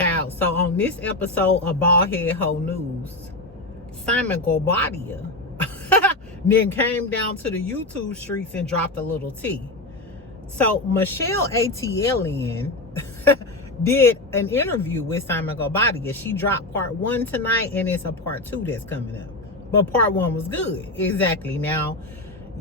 Child, so on this episode of Baldhead Hoe News, Simon Gobadia then came down to the YouTube streets and dropped a little tea. So Michelle ATLian did an interview with Simon Gobadia. She dropped part 1 tonight, and it's a part 2 that's coming up. But part 1 was good. Exactly. Now,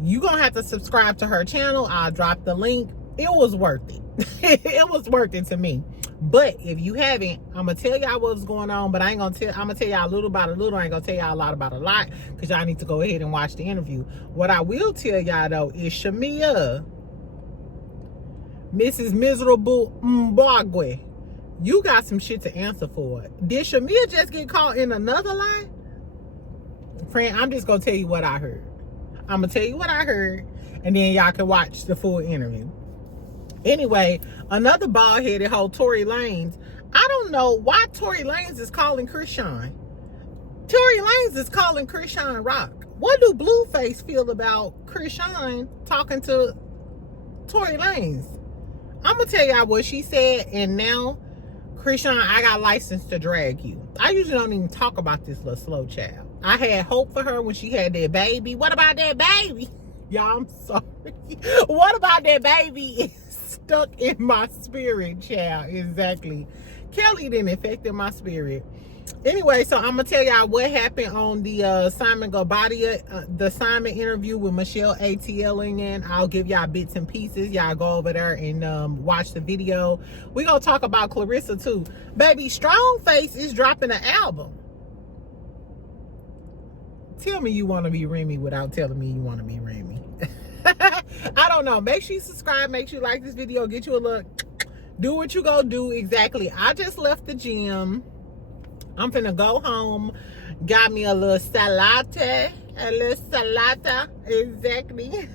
you're going to have to subscribe to her channel. I'll drop the link. It was worth it. It was worth it to me. But if you haven't, I'm going to tell y'all what's going on, but I ain't going to tell, I'm going to tell y'all a little about a little. I ain't going to tell y'all a lot about a lot, because y'all need to go ahead and watch the interview. What I will tell y'all, though, is Shamea, Mrs. Miserable Mbagwe, you got some shit to answer for. Did Shamia just get caught in another lie? Friend, I'm just going to tell you what I heard. I'm going to tell you what I heard, and then y'all can watch the full interview. Anyway, another bald-headed hoe, Tory Lanez. I don't know why Tory Lanez is calling Chrisean. Tory Lanez is calling Chrisean rock. What do Blueface feel about Chrisean talking to Tory Lanez? I'm going to tell y'all what she said, and now, Chrisean, I got license to drag you. I usually don't even talk about this little slow child. I had hope for her when she had that baby. What about that baby? Y'all, I'm sorry. What about that baby is stuck in my spirit, child. Exactly. Kelly didn't affect in my spirit. Anyway, so I'm going to tell y'all what happened on the Simon Gobadia, the Simon interview with Michelle ATLian. I'll give y'all bits and pieces. Y'all go over there and watch the video. We're going to talk about Clarissa too. Baby, Strongface is dropping an album. Tell me you want to be Remy without telling me you want to be Remy. I don't know. Make sure you subscribe. Make sure you like this video. Get you a look. Do what you go do. Exactly. I just left the gym. I'm finna go home. Got me a little salata. Exactly.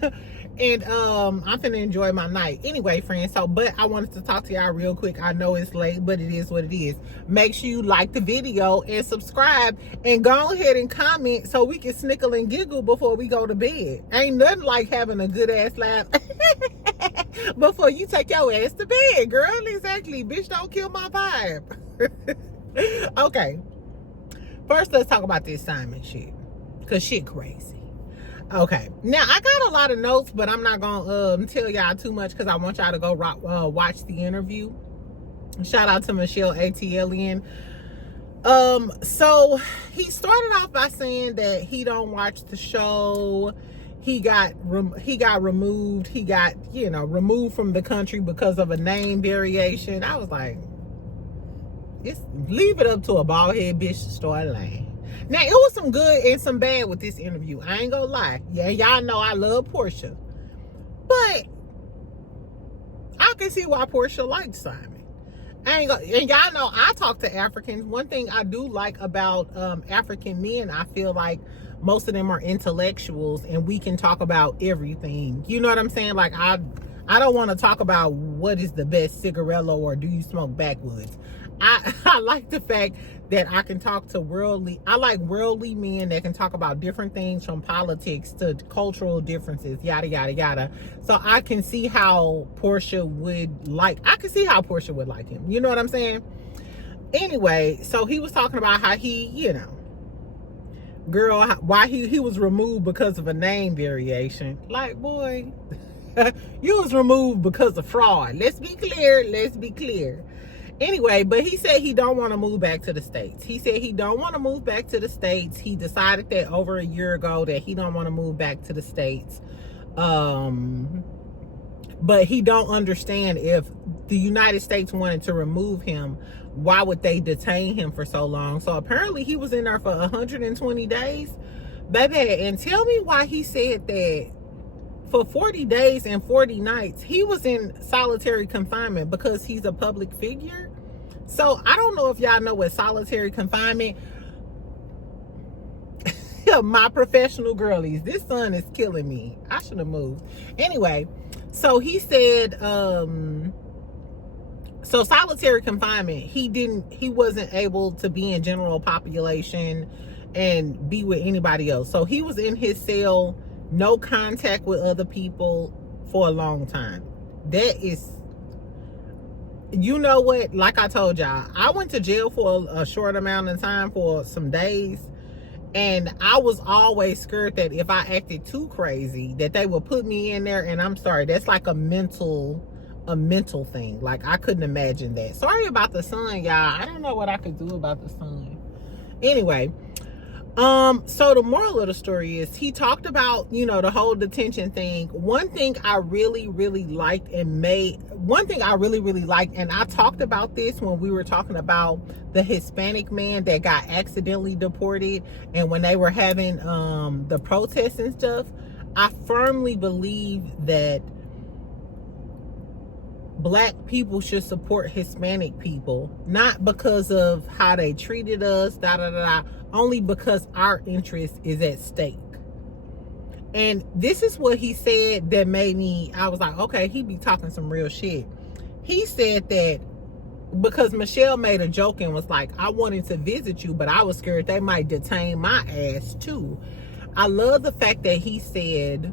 And I'm finna enjoy my night. Anyway, friends, but I wanted to talk to y'all real quick. I know it's late, but it is what it is. Make sure you like the video and subscribe, and go ahead and comment so we can snickle and giggle before we go to bed. Ain't nothing like having a good ass laugh before you take your ass to bed, girl. Exactly. Bitch, don't kill my vibe. Okay. First, let's talk about this Simon shit, because shit crazy. Okay, now I got a lot of notes, but I'm not gonna tell y'all too much, because I want y'all to go watch the interview. Shout out to Michelle ATLian. So he started off by saying that he don't watch the show. He got removed. He got, removed from the country because of a name variation. I was like, leave it up to a bald head bitch to start lying. Now, it was some good and some bad with this interview. I ain't gonna lie. Yeah, y'all know I love Porsha. But I can see why Porsha liked Simon. And y'all know I talk to Africans. One thing I do like about African men, I feel like most of them are intellectuals, and we can talk about everything. You know what I'm saying? Like, I don't want to talk about what is the best cigarillo or do you smoke backwoods. I like the fact that I can talk to worldly men that can talk about different things, from politics to cultural differences, yada, yada, yada. So I can see how Porsha would like him. You know what I'm saying? Anyway, so he was talking about how he, why he was removed because of a name variation. Like, boy, you was removed because of fraud. Let's be clear. Anyway, but he said he don't want to move back to the States. He said he don't want to move back to the States. He decided that over a year ago that he don't want to move back to the States. But he don't understand, if the United States wanted to remove him, why would they detain him for so long? So apparently he was in there for 120 days. Baby, and tell me why he said that for 40 days and 40 nights, he was in solitary confinement, because he's a public figure. So I don't know if y'all know what solitary confinement. My professional girlies, this sun is killing me. I should have moved. Anyway, so he said, so solitary confinement, he wasn't able to be in general population and be with anybody else. So he was in his cell, no contact with other people for a long time. That is you know what? Like I told y'all, I went to jail for a short amount of time for some days. And I was always scared that if I acted too crazy, that they would put me in there. And I'm sorry, that's like a mental thing. Like, I couldn't imagine that. Sorry about the sun, y'all. I don't know what I could do about the sun. Anyway, so the moral of the story is he talked about, you know, the whole detention thing. One thing I really liked, and I talked about this when we were talking about the Hispanic man that got accidentally deported, and when they were having the protests and stuff. I firmly believe that Black people should support Hispanic people, not because of how they treated us, only because our interest is at stake. And this is what he said that made me, I was like, okay, he be talking some real shit. He said that because Michelle made a joke and was like, I wanted to visit you, but I was scared they might detain my ass too. I love the fact that he said,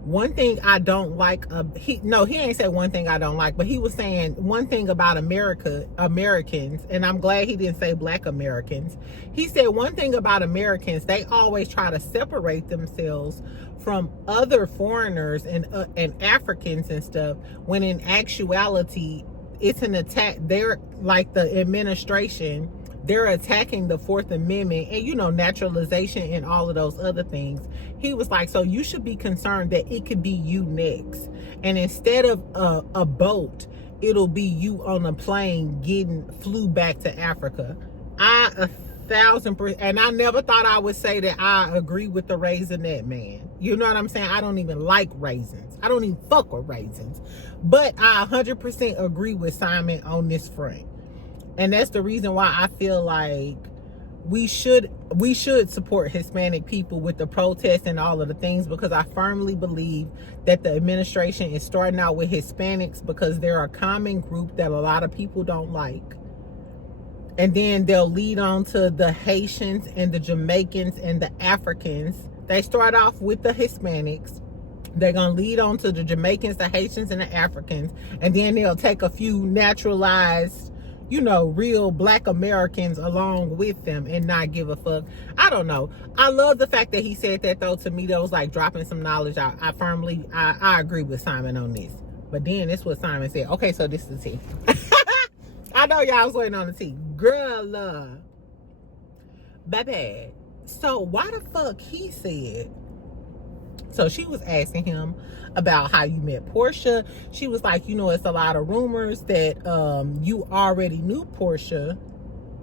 one thing I don't like, he ain't said one thing I don't like, but he was saying one thing about Americans, and I'm glad he didn't say Black Americans. He said one thing about Americans, they always try to separate themselves from other foreigners and Africans and stuff, when in actuality, it's an attack. They're like the administration, they're attacking the Fourth Amendment and, you know, naturalization and all of those other things. He was like, so you should be concerned that it could be you next. And instead of a boat, it'll be you on a plane flew back to Africa. 1,000%. And I never thought I would say that I agree with the raisinette man. You know what I'm saying? I don't even like raisins. I don't even fuck with raisins. But I 100% agree with Simon on this front. And that's the reason why I feel like we should support Hispanic people with the protests and all of the things, because I firmly believe that the administration is starting out with Hispanics because they're a common group that a lot of people don't like. And then they'll lead on to the Haitians and the Jamaicans and the Africans. They start off with the Hispanics. They're going to lead on to the Jamaicans, the Haitians, and the Africans. And then they'll take a few naturalized, you know, real Black Americans along with them and not give a fuck. I don't know. I love the fact that he said that, though. To me, that was like dropping some knowledge. I agree with Simon on this. But then this is what Simon said. Okay, so this is the tea. I know y'all was waiting on the tea. Girl, baby. So why the fuck he said? So she was asking him about how you met Porsha. She was like, you know, it's a lot of rumors that you already knew Porsha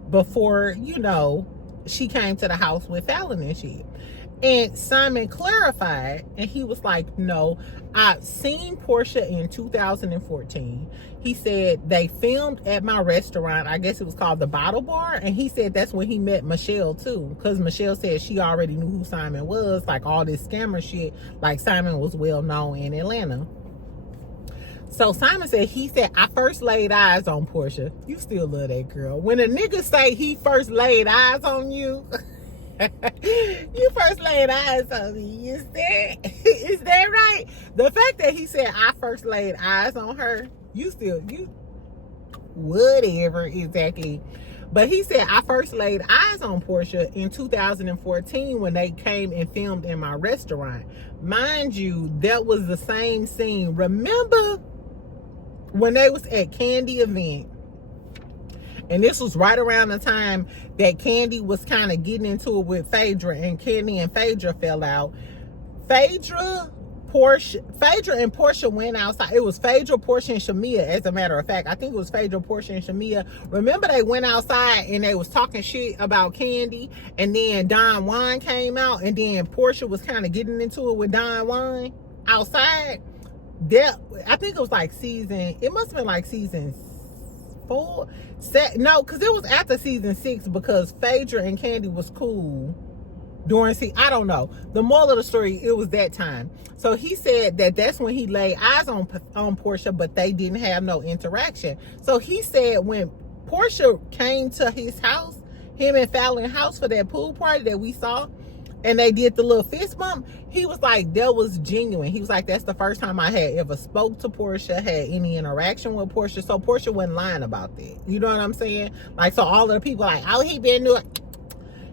before, you know, she came to the house with Fallon and shit. And Simon clarified, and he was like, no, I've seen Porsha in 2014. He said they filmed at my restaurant. I guess it was called the Bottle Bar. And he said that's when he met Michelle too. Because Michelle said she already knew who Simon was. Like all this scammer shit. Like Simon was well known in Atlanta. So Simon said, he said, I first laid eyes on Porsha. You still love that girl. When a nigga say he first laid eyes on you... you first laid eyes on me. Is that right? The fact that he said I first laid eyes on her, you whatever exactly. But he said I first laid eyes on Porsha in 2014 when they came and filmed in my restaurant. Mind you, that was the same scene. Remember when they was at Candy event? And this was right around the time that Candy was kind of getting into it with Phaedra, and Candy and Phaedra fell out. Phaedra and Porsha went outside. It was Phaedra, Porsha, and Shamia, as a matter of fact. I think it was Phaedra, Porsha, and Shamia. Remember they went outside and they was talking shit about Candy, and then Don Juan came out, and then Porsha was kind of getting into it with Don Juan outside. I think it was like it must have been like season 4. No, because it was after season 6, because Phaedra and Candy was cool during I don't know. The moral of the story, it was that time. So he said that's when he laid eyes on Porsha, but they didn't have no interaction. So he said when Porsha came to his house, him and Fallon's house for that pool party that we saw, and they did the little fist bump, he was like, that was genuine. He was like, that's the first time I had ever spoke to Porsha, had any interaction with Porsha. So Porsha wasn't lying about that. You know what I'm saying? Like, so all of the people like, oh, he been doing.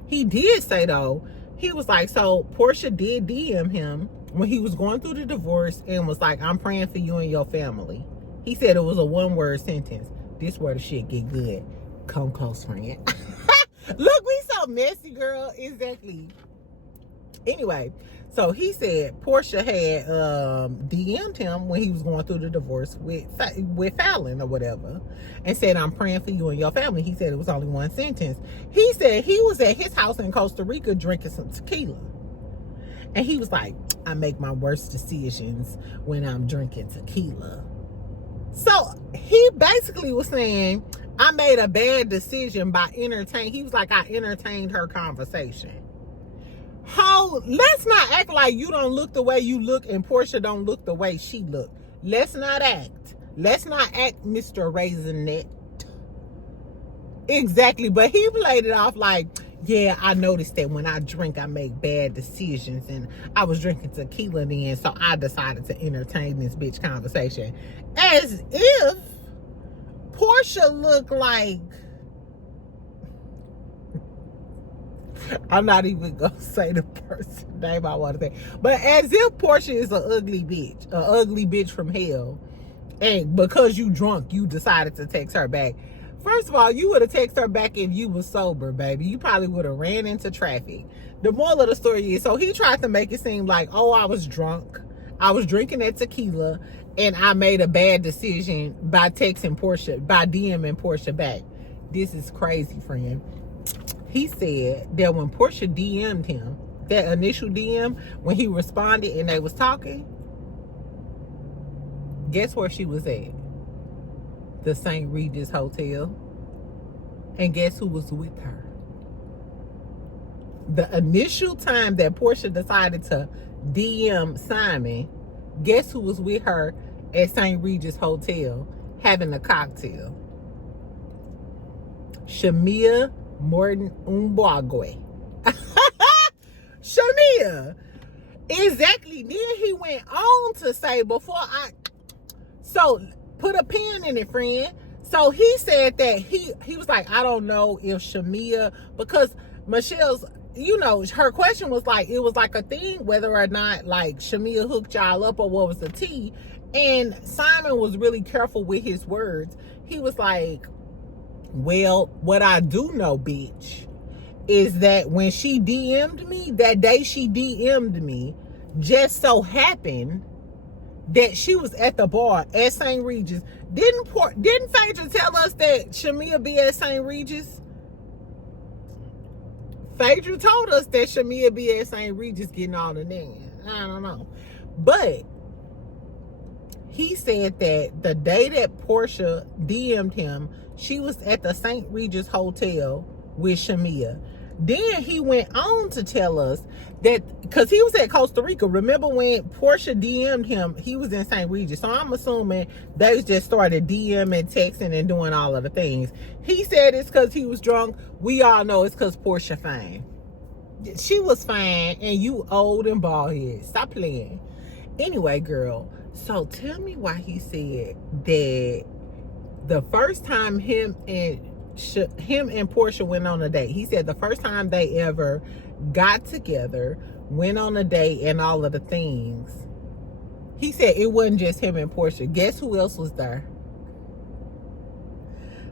He did say, though, he was like, so Porsha did DM him when he was going through the divorce and was like, I'm praying for you and your family. He said it was a one-word sentence. This where the shit get good. Come close, friend. Look, we so messy, girl. Exactly. Anyway, so he said Porsha had DM'd him when he was going through the divorce with Fallon or whatever, and said, I'm praying for you and your family. He said it was only one sentence. He said he was at his house in Costa Rica drinking some tequila. And he was like, I make my worst decisions when I'm drinking tequila. So he basically was saying, I made a bad decision by entertaining. He was like, I entertained her conversation. How? Let's not act like you don't look the way you look and Porsha don't look the way she looked. Let's not act. Let's not act Mr. Raisinette. Exactly. But he played it off like, yeah, I noticed that when I drink, I make bad decisions. And I was drinking tequila then, so I decided to entertain this bitch conversation. As if Porsha looked like... I'm not even going to say the person name I want to say. But as if Porsha is an ugly bitch from hell. And because you drunk, you decided to text her back. First of all, you would have texted her back if you was sober, baby. You probably would have ran into traffic. The moral of the story is, so he tried to make it seem like, oh, I was drunk. I was drinking that tequila, and I made a bad decision by texting Porsha, by DMing Porsha back. This is crazy, friend. He said that when Porsha DM'd him, that initial DM, when he responded and they was talking, guess where she was at? The St. Regis Hotel. And guess who was with her? The initial time that Porsha decided to DM Simon, guess who was with her at St. Regis Hotel having a cocktail? Shamea Morton Umbagwe. Shamia. Exactly. Then he went on to say, so put a pin in it, friend. So he said that he was like, I don't know if Shamia, because Michelle's, you know, her question was like, it was like a thing whether or not like Shamia hooked y'all up or what was the tea. And Simon was really careful with his words. He was like, well, what I do know, bitch, is that when she DM'd me, that day she DM'd me, just so happened that she was at the bar at St. Regis. Didn't Phaedra tell us that Shamia be at St. Regis? Phaedra told us that Shamia be at St. Regis getting all the names. I don't know. But he said that the day that Porsha DM'd him, she was at the St. Regis Hotel with Shamia. Then he went on to tell us that, because he was at Costa Rica. Remember when Porsha DM'd him, he was in St. Regis. So I'm assuming they just started DMing, texting, and doing all of the things. He said it's because he was drunk. We all know it's because Porsha fine. She was fine, and you old and bald head. Stop playing. Anyway, girl, so tell me why he said that the first time him and Porsha went on a date, he said the first time they ever got together, went on a date and all of the things, he said it wasn't just him and Porsha. Guess who else was there?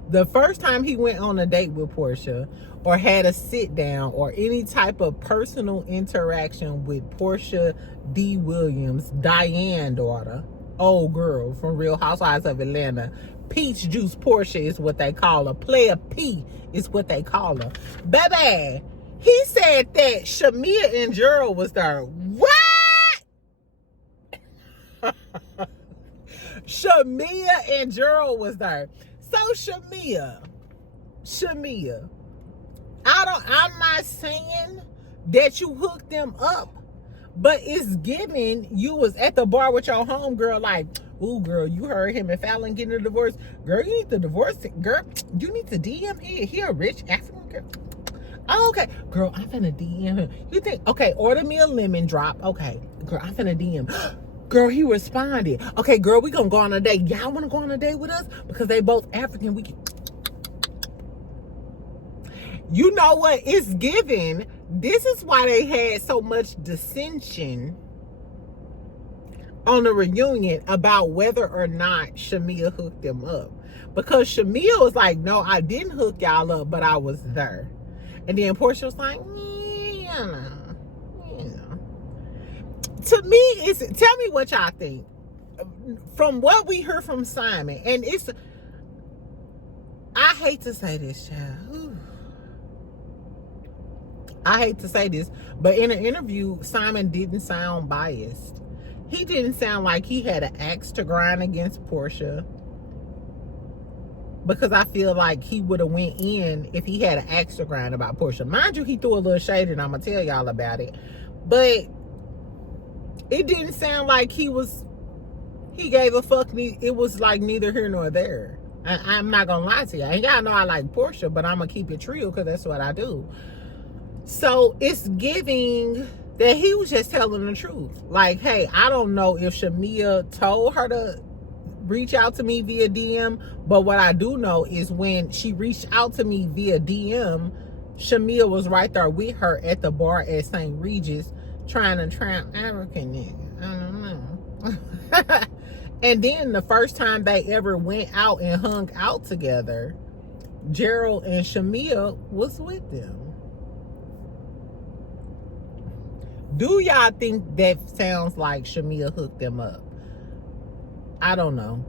The first time he went on a date with Porsha or had a sit down or any type of personal interaction with Porsha D. Williams, Diane's daughter, old girl from Real Housewives of Atlanta, Peach Juice Porsha is what they call her. Player P is what they call her. Baby, he said that Shamia and Gerald was there. What? Shamia and Gerald was there. So Shamia, I'm not saying that you hooked them up, but it's giving you was at the bar with your homegirl like, ooh, girl, you heard him and Fallon getting a divorce. Girl, you need to divorce it. Girl, you need to DM him. He a rich African girl. Oh, okay. Girl, I'm finna DM him. You think, okay, order me a lemon drop. Okay. Girl, I'm finna DM. Girl, he responded. Okay, girl, we gonna go on a date. Y'all wanna go on a date with us? Because they both African. We can... You know what? It's given. This is why they had so much dissension on the reunion about whether or not Shamea hooked them up. Because Shamea was like, no, I didn't hook y'all up, but I was there. And then Porsha was like, yeah. To me, tell me what y'all think. From what we heard from Simon, and I hate to say this, child. I hate to say this, but in an interview, Simon didn't sound biased. He didn't sound like he had an axe to grind against Porsha. Because I feel like he would have went in if he had an axe to grind about Porsha. Mind you, he threw a little shade, and I'm going to tell y'all about it. But it didn't sound like he gave a fuck. It was like neither here nor there. I'm not going to lie to y'all. And y'all know I like Porsha, but I'm going to keep it real because that's what I do. So it's giving that he was just telling the truth. Like, hey, I don't know if Shamea told her to reach out to me via DM, but what I do know is when she reached out to me via DM, Shamea was right there with her at the bar at St. Regis trying to trap African nigga. I don't know. And then the first time they ever went out and hung out together, Gerald and Shamea was with them. Do y'all think that sounds like Shamea hooked them up? I don't know.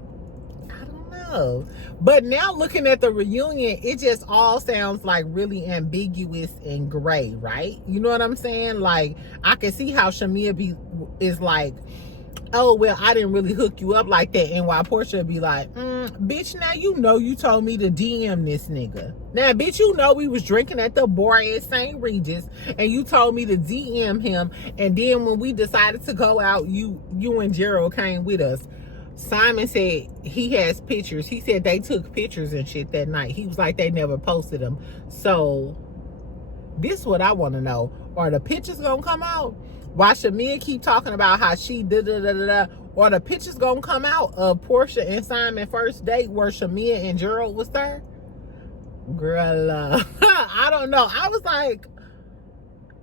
But now looking at the reunion, it just all sounds like really ambiguous and gray, right? You know what I'm saying? Like, I can see how Shamea is like, oh, well, I didn't really hook you up like that. And while Porsha would be like, bitch, now you know you told me to DM this nigga. Now, bitch, you know we was drinking at the bar at St. Regis, and you told me to DM him. And then when we decided to go out, you and Gerald came with us. Simon said he has pictures. He said they took pictures and shit that night. He was like, they never posted them. So, this is what I want to know. Are the pictures going to come out? Why Shamea keep talking about how she da-da-da-da-da? Or the pictures going to come out of Porsha and Simon first date where Shamea and Gerald was there? Girl, I don't know. I was like,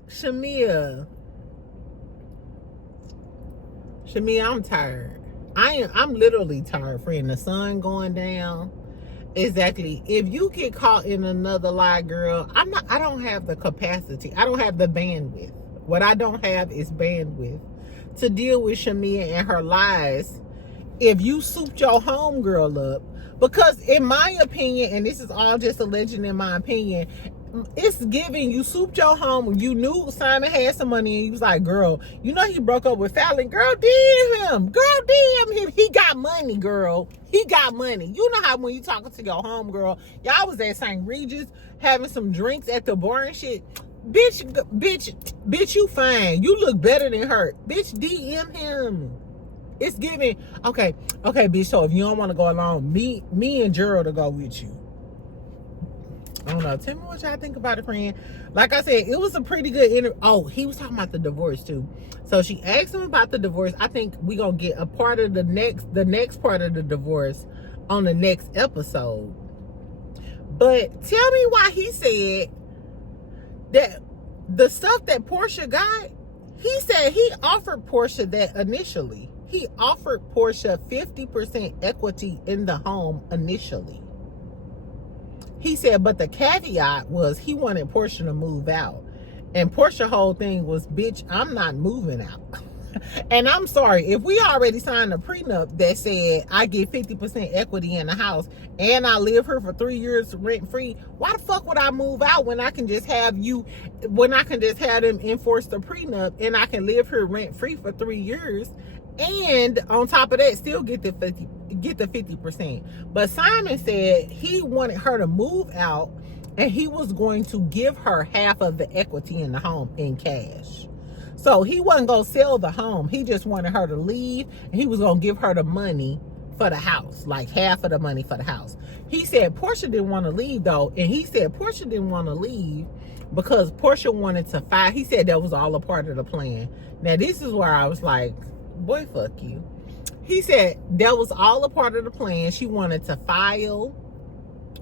Shamea, I'm tired. I'm literally tired, friend. The sun going down. Exactly. If you get caught in another lie, girl, I don't have the capacity. I don't have the bandwidth. What I don't have is bandwidth to deal with Shamea and her lies. If you souped your homegirl up, because in my opinion, and this is all just a legend in my opinion, it's giving you souped your home. You knew Simon had some money and you was like, girl, you know he broke up with Fallon. Girl, DM him. Girl, DM him. He got money, girl. He got money. You know how when you talking to your home girl, y'all was at St. Regis having some drinks at the bar and shit. Bitch, you fine. You look better than her. Bitch, DM him. It's giving, okay, bitch, so if you don't want to go along, me and Gerald to go with you. I don't know. Tell me what y'all think about it, friend. Like I said, it was a pretty good interview. Oh, he was talking about the divorce too. So she asked him about the divorce. I think we gonna get a part of the next part of the divorce on the next episode. But tell me why he said that the stuff that Porsha got, he said he offered Porsha that initially. He offered Porsha 50% equity in the home initially. He said, but the caveat was he wanted Porsha to move out. And Porsha's whole thing was, bitch, I'm not moving out. And I'm sorry, if we already signed a prenup that said I get 50% equity in the house and I live here for 3 years rent free, why the fuck would I move out when I can just have them enforce the prenup and I can live here rent free for 3 years? And on top of that, still get the 50%. But Simon said he wanted her to move out and he was going to give her half of the equity in the home in cash. So he wasn't going to sell the home. He just wanted her to leave and he was going to give her the money for the house, like half of the money for the house. He said Porsha didn't want to leave though, and he said Porsha didn't want to leave because Porsha wanted to fire. He said that was all a part of the plan. Now this is where I was like, boy, fuck you. He said that was all a part of the plan. She wanted to file.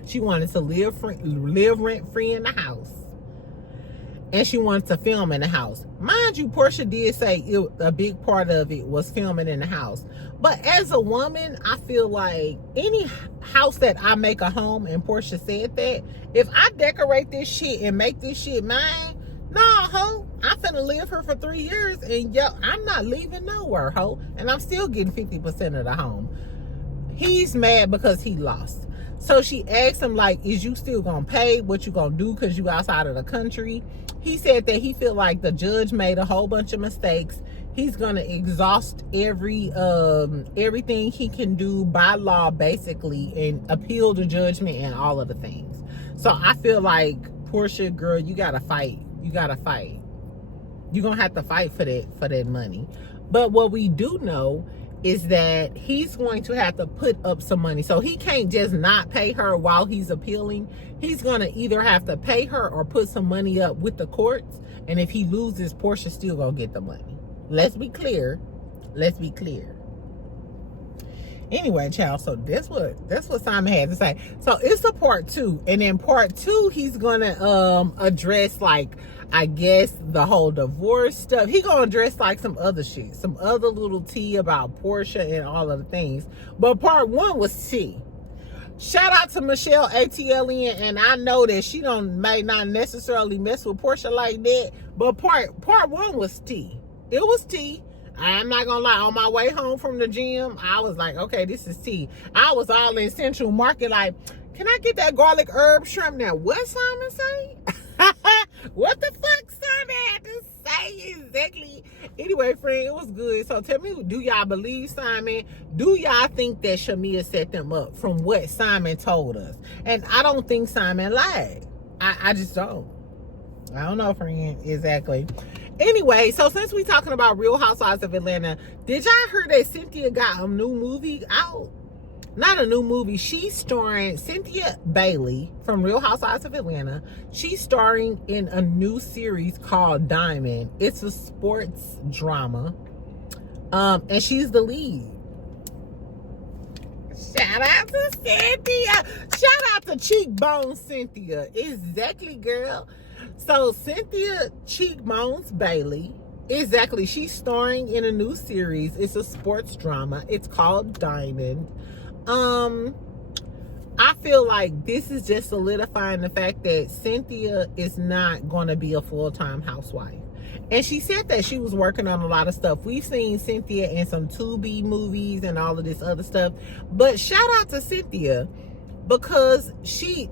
She wanted to live rent-free in the house. And she wanted to film in the house. Mind you, Porsha did say a big part of it was filming in the house. But as a woman, I feel like any house that I make a home, and Porsha said that, if I decorate this shit and make this shit mine, nah, ho, I'm finna live here for 3 years, and yo, I'm not leaving nowhere, ho. And I'm still getting 50% of the home. He's mad because he lost. So she asked him, like, is you still gonna pay? What you gonna do because you outside of the country? He said that he feel like the judge made a whole bunch of mistakes. He's gonna exhaust everything he can do by law, basically, and appeal the judgment and all of the things. So I feel like, Porsha, girl, you gotta fight. You gotta fight. You're gonna have to fight for that money. But what we do know is that he's going to have to put up some money. So he can't just not pay her while he's appealing. He's going to either have to pay her or put some money up with the courts. And if he loses, Porsha's still going to get the money. Let's be clear. Let's be clear. Anyway, child, so that's what Simon had to say. So it's a part 2. And in part 2, he's going to address, like, I guess, the whole divorce stuff. He gonna address like some other shit, some other little tea about Porsha and all of the things. But part 1 was tea. Shout out to Michelle ATLN, and I know that she may not necessarily mess with Porsha like that, but part 1 was tea. It was tea. I'm not gonna lie, on my way home from the gym, I was like, okay, this is tea. I was all in Central Market like, can I get that garlic herb shrimp? Now, what Simon say? What the fuck Simon had to say exactly? Anyway, friend, it was good. So tell me, do y'all believe Simon? Do y'all think that Shamea set them up from what Simon told us? And I don't think Simon lied. I just don't. I don't know, friend, exactly. Anyway, so since we talking about Real Housewives of Atlanta, did y'all hear that Cynthia got a new movie out? Not a new movie. She's starring, Cynthia Bailey from Real Housewives of Atlanta. She's starring in a new series called Diamond. It's a sports drama. And she's the lead. Shout out to Cynthia. Shout out to Cheekbones Cynthia. Exactly, girl. So Cynthia Cheekbones Bailey, exactly, she's starring in a new series. It's a sports drama. It's called Diamond. I feel like this is just solidifying the fact that Cynthia is not going to be a full-time housewife. And she said that she was working on a lot of stuff. We've seen Cynthia in some Tubi movies and all of this other stuff. But shout out to Cynthia, because she,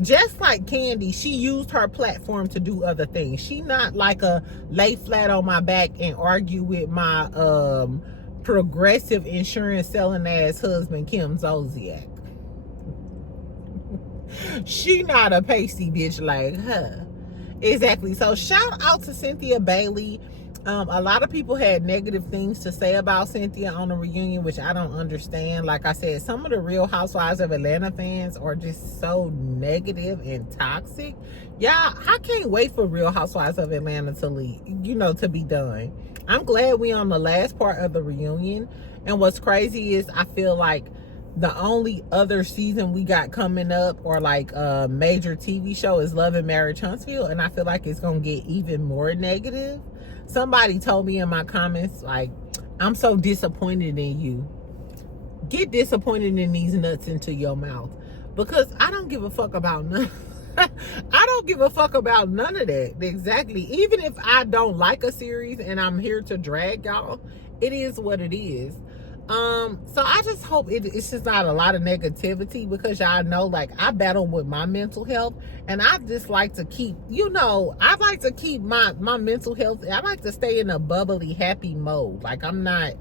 just like Candy, she used her platform to do other things. She not like a lay flat on my back and argue with my progressive insurance selling ass husband, Kim Zolciak. She not a pasty bitch like her. Exactly. So shout out to Cynthia Bailey. A lot of people had negative things to say about Cynthia on the reunion, which I don't understand. Like I said, some of the Real Housewives of Atlanta fans are just so negative and toxic. Y'all, I can't wait for Real Housewives of Atlanta to leave, to be done. I'm glad we on the last part of the reunion. And what's crazy is I feel like the only other season we got coming up, or like a major TV show, is Love and Marriage Huntsville. And I feel like it's going to get even more negative. Somebody told me in my comments, like, I'm so disappointed in you. Get disappointed in these nuts into your mouth. Because I don't give a fuck about none. I don't give a fuck about none of that. Exactly. Even if I don't like a series and I'm here to drag y'all, it is what it is. So I just hope it's just not a lot of negativity, because y'all know, like, I battle with my mental health, and I just like to keep, I like to keep my mental health. I like to stay in a bubbly, happy mode. Like, I'm not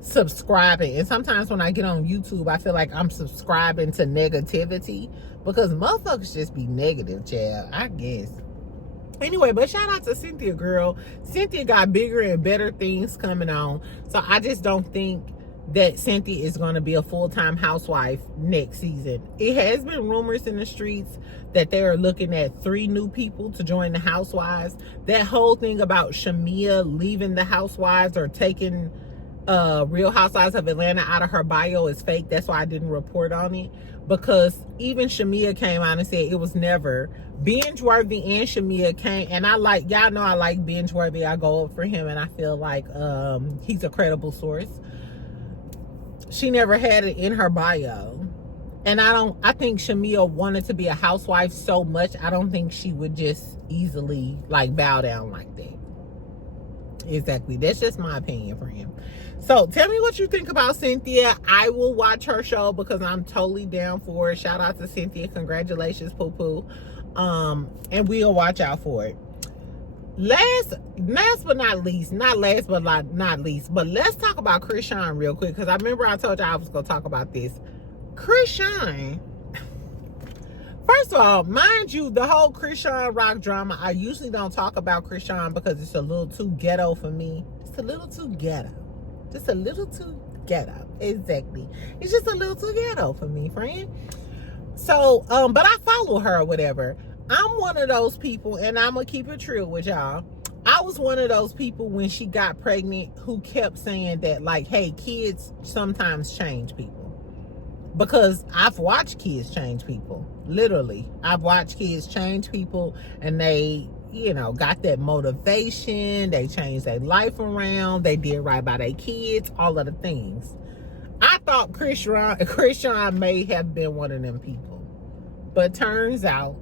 subscribing. And sometimes when I get on YouTube, I feel like I'm subscribing to negativity, because motherfuckers just be negative, child, I guess. Anyway, but shout out to Cynthia, girl. Cynthia got bigger and better things coming on. So I just don't think that Cynthia is going to be a full-time housewife next season. It has been rumors in the streets that they are looking at 3 new people to join the housewives. That whole thing about Shamea leaving the housewives or taking Real Housewives of Atlanta out of her bio is fake. That's why I didn't report on it, because even Shamia came out and said it was never. Binge-worthy and Shamia came, and I like, y'all know I like Binge-worthy. I go up for him, and I feel like he's a credible source. She never had it in her bio, and I think Shamia wanted to be a housewife so much, I don't think she would just easily like bow down like that. Exactly. That's just my opinion for him. So tell me what you think about Cynthia. I will watch her show because I'm totally down for it. Shout out to Cynthia. Congratulations, poo poo. And we'll watch out for it. Last but not least, but let's talk about Chrisean real quick, because I remember I told you I was going to talk about this. Chrisean, first of all, mind you, the whole Chrisean rock drama, I usually don't talk about Chrisean because it's a little too ghetto for me. It's a little too ghetto. Just a little too ghetto. Exactly. It's just a little too ghetto for me, friend. So, but I follow her or whatever. I'm one of those people, and I'm going to keep it real with y'all. I was one of those people when she got pregnant who kept saying that, like, hey, kids sometimes change people. Because I've watched kids change people. Literally. I've watched kids change people, and they, you know, got that motivation. They changed their life around. They did right by their kids. All of the things. I thought Chrisean may have been one of them people. But turns out,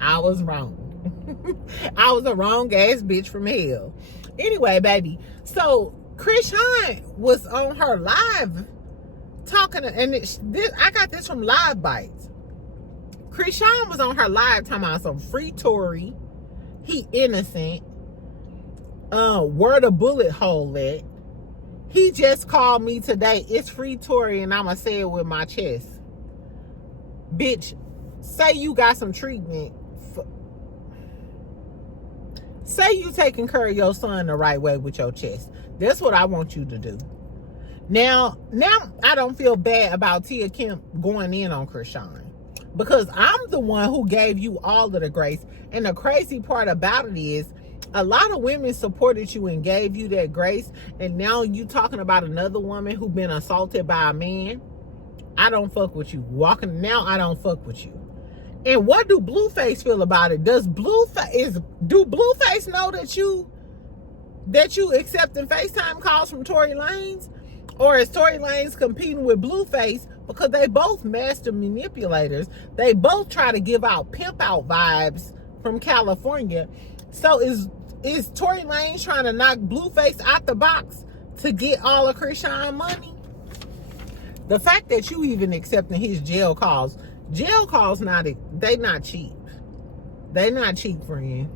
I was wrong. I was a wrong ass bitch from hell. Anyway, baby. So, Chrisean was on her live talking, and I got this from Live Bites. Chrisean was on her live talking about some free Tory. He innocent. Where the bullet hole at? He just called me today. It's free Tory, and I'ma say it with my chest. Bitch, say you got some treatment. Say you taking care of your son the right way with your chest. That's what I want you to do. Now I don't feel bad about Tia Kemp going in on Chrisean, because I'm the one who gave you all of the grace. And the crazy part about it is, a lot of women supported you and gave you that grace, and now you talking about another woman who been assaulted by a man. I don't fuck with you. Now I don't fuck with you. And what do Blueface feel about it? Do Blueface know that you accepting FaceTime calls from Tory Lanez? Or is Tory Lanez competing with Blueface? Because they both master manipulators. They both try to give out pimp out vibes from California. So is Tory Lanez trying to knock Blueface out the box to get all of Chrisean money? The fact that you even accepting his jail calls they not cheap. They not cheap, friend.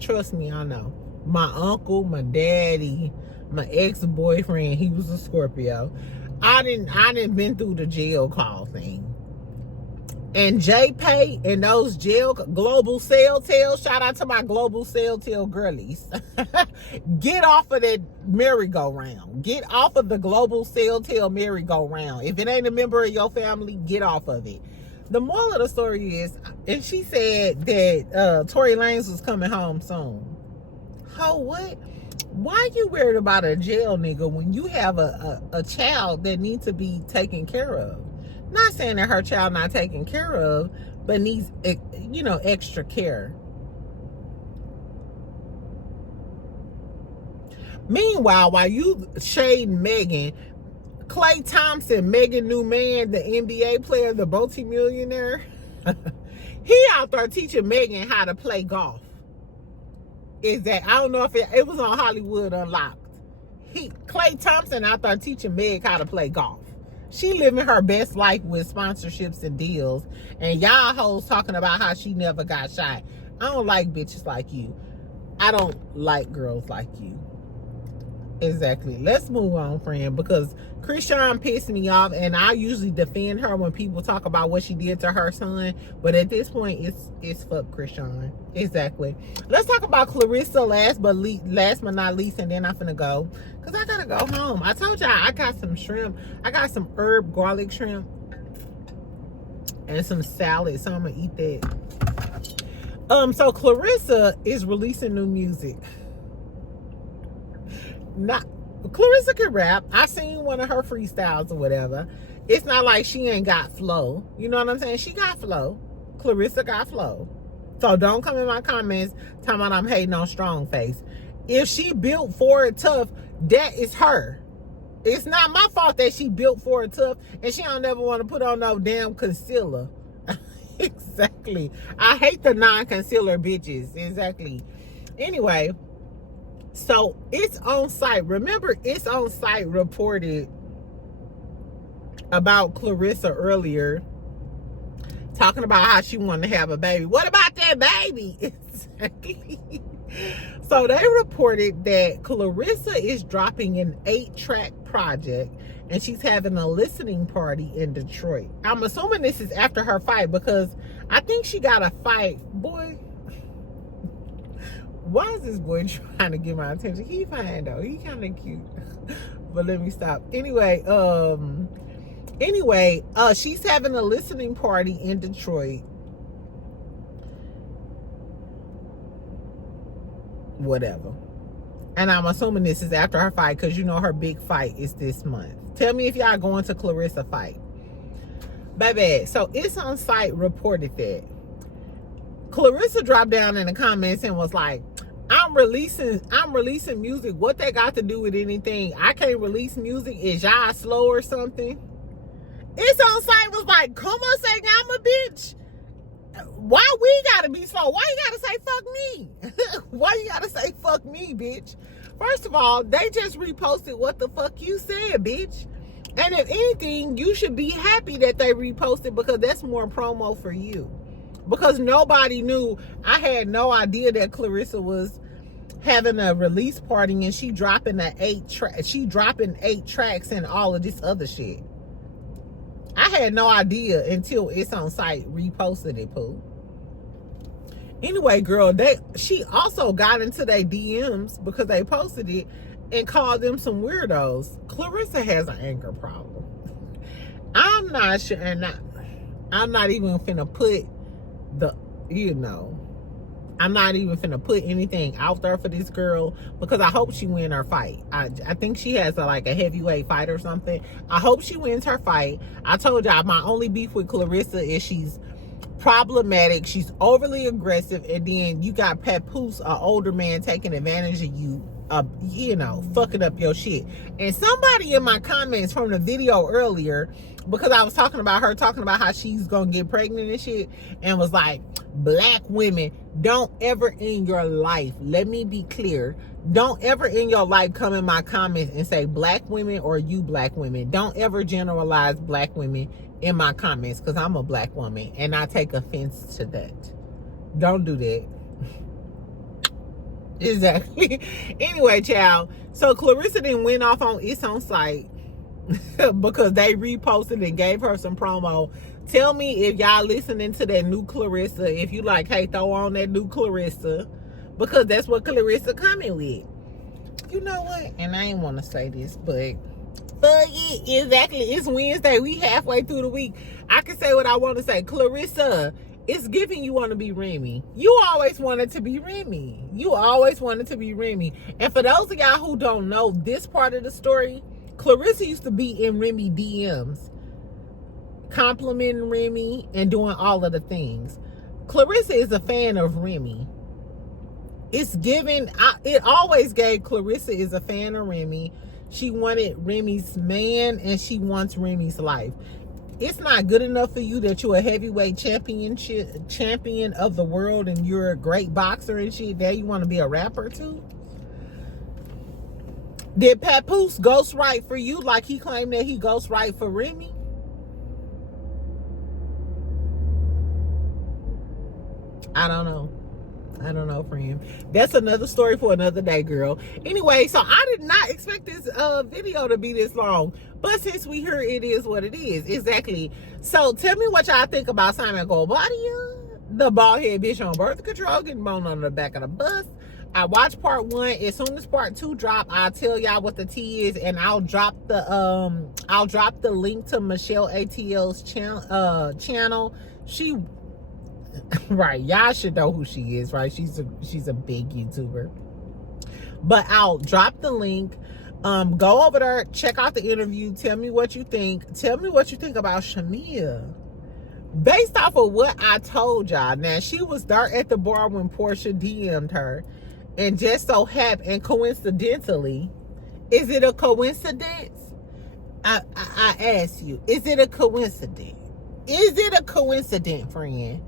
Trust me, I know. My uncle, my daddy, my ex-boyfriend, he was a Scorpio. I didn't been through the jail call thing. And JPay and those global sale tail, shout out to my global sale tail girlies. Get off of that merry-go-round. Get off of the global sale tail merry-go-round. If it ain't a member of your family, get off of it. The moral of the story is, and she said that Tory Lanez was coming home soon. Oh, what? Why you worried about a jail nigga when you have a child that needs to be taken care of? Not saying that her child not taken care of, but needs, you know, extra care. Meanwhile, while you shading Megan, Klay Thompson, Megan's new man, the NBA player, the multi-millionaire, he out there teaching Megan how to play golf. I don't know if it was on Hollywood Unlocked. Klay Thompson out there teaching Meg how to play golf. She living her best life with sponsorships and deals, and y'all hoes talking about how she never got shot. I don't like bitches like you. I don't like girls like you. Exactly. Let's move on, friend, because Chrisean pissed me off, and I usually defend her when people talk about what she did to her son, but at this point, it's fuck Chrisean. Exactly. Let's talk about Clarissa last but not least, and then I'm finna go, because I gotta go home. I told y'all I got some shrimp. I got some herb garlic shrimp and some salad, so I'm gonna eat that. So Clarissa is releasing new music. Not Clarissa can rap. I seen one of her freestyles or whatever. It's not like she ain't got flow. You know what I'm saying? She got flow. Clarissa got flow. So don't come in my comments talking about I'm hating on Strong Face. If she built for it tough, that is her. It's not my fault that she built for it tough and she don't ever want to put on no damn concealer. Exactly. I hate the non-concealer bitches. Exactly. Anyway, so It's On Site. Remember, It's On Site reported about Clarissa earlier, talking about how she wanted to have a baby. What about that baby? Exactly. So they reported that Clarissa is dropping an 8-track project and she's having a listening party in Detroit. I'm assuming this is after her fight, because I think she got a fight. Boy, why is this boy trying to get my attention? He fine though. He kind of cute. But let me stop. Anyway, she's having a listening party in Detroit. Whatever. And I'm assuming this is after her fight, because you know her big fight is this month. Tell me if y'all going to Clarissa fight. Baby, so It's On Site reported that Clarissa dropped down in the comments and was like, I'm releasing music. What they got to do with anything? I can't release music. Is y'all slow or something? It's On Site was like, come on, say I'm a bitch. Why we gotta be slow? Why you gotta say fuck me? Why you gotta say fuck me, bitch? First of all, they just reposted what the fuck you said, bitch. And if anything, you should be happy that they reposted, because that's more promo for you. Because nobody knew. I had no idea that Clarissa was having a release party and she dropping 8 tracks and all of this other shit. I had no idea until It's On Site reposted it, poo. Anyway, girl, she also got into their DMs because they posted it and called them some weirdos. Clarissa has an anger problem. I'm not sure, and I'm not even finna put I'm not even finna put anything out there for this girl, because I hope she win her fight. I think she has a heavyweight fight or something. I hope she wins her fight. I told y'all my only beef with Clarissa is she's problematic. She's overly aggressive, and then you got Papoose, an older man, taking advantage of you, fucking up your shit. And somebody in my comments from the video earlier, because I was talking about how she's gonna get pregnant and shit, and was like, black women, don't ever in your life, let me be clear, don't ever in your life come in my comments and say black women or you black women. Don't ever generalize black women in my comments, because I'm a black woman and I take offense to that. Don't do that. Exactly. Anyway, child, so Clarissa didn't win off on It's On Site because they reposted and gave her some promo. Tell me if y'all listening to that new Clarissa, if you like, hey, throw on that new Clarissa, because that's what Clarissa coming with. You know what? And I ain't want to say this, but fuck it. Exactly. It's Wednesday. We halfway through the week. I can say what I want to say. Clarissa, it's giving you want to be Remy. You always wanted to be Remy. You always wanted to be Remy. And for those of y'all who don't know this part of the story, Clarissa used to be in Remy DMs, complimenting Remy and doing all of the things. Clarissa is a fan of Remy. It's given, it always gave Clarissa is a fan of Remy. She wanted Remy's man and she wants Remy's life. It's not good enough for you that you're a heavyweight champion of the world and you're a great boxer and shit. Now you want to be a rapper too? Did Papoose ghostwrite for you like he claimed that he ghostwrite for Remy? I don't know. I don't know, friend. That's another story for another day, girl. Anyway, so I did not expect this video to be this long. But since we hear it is what it is. Exactly. So tell me what y'all think about Simon Gobadia, the bald head bitch on birth control, getting blown on the back of the bus. I watched part 1. As soon as part 2 drop, I'll tell y'all what the tea is, and I'll drop the link to Michelle ATL's channel. She right, y'all should know who she is, right? She's a big YouTuber. But I'll drop the link. Go over there, check out the interview, tell me what you think. Tell me what you think about Shamia. Based off of what I told y'all. Now, she was there at the bar when Porsha DM'd her. And just so happened, and coincidentally, is it a coincidence? I ask you, is it a coincidence? Is it a coincidence, friend,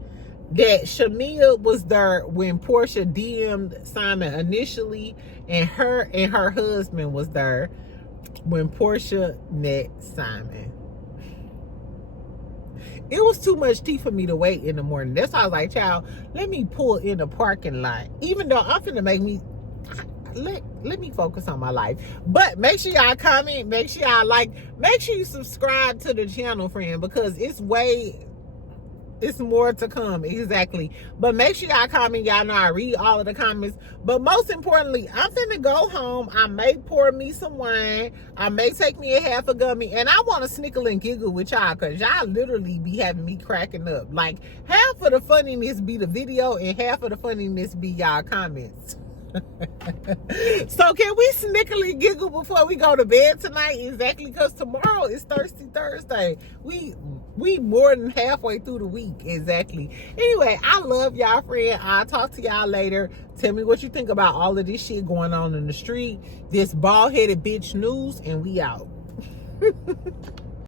that Shamia was there when Porsha DM'd Simon initially, and her husband was there when Porsha met Simon? It was too much tea for me to wait in the morning. That's why I was like, child, let me pull in the parking lot. Even though I'm finna make me, let me focus on my life. But make sure y'all comment, make sure y'all like, make sure you subscribe to the channel, friend, because it's more to come. Exactly. But make sure y'all comment. Y'all know I read all of the comments. But most importantly, I'm finna go home. I may pour me some wine. I may take me a half a gummy. And I want to snickle and giggle with y'all, because y'all literally be having me cracking up. Like, half of the funniness be the video and half of the funniness be y'all comments. So can we snickle and giggle before we go to bed tonight? Exactly, because tomorrow is Thirsty Thursday. We more than halfway through the week. Exactly. Anyway, I love y'all, friend. I'll talk to y'all later. Tell me what you think about all of this shit going on in the street, this bald-headed bitch news, and we out.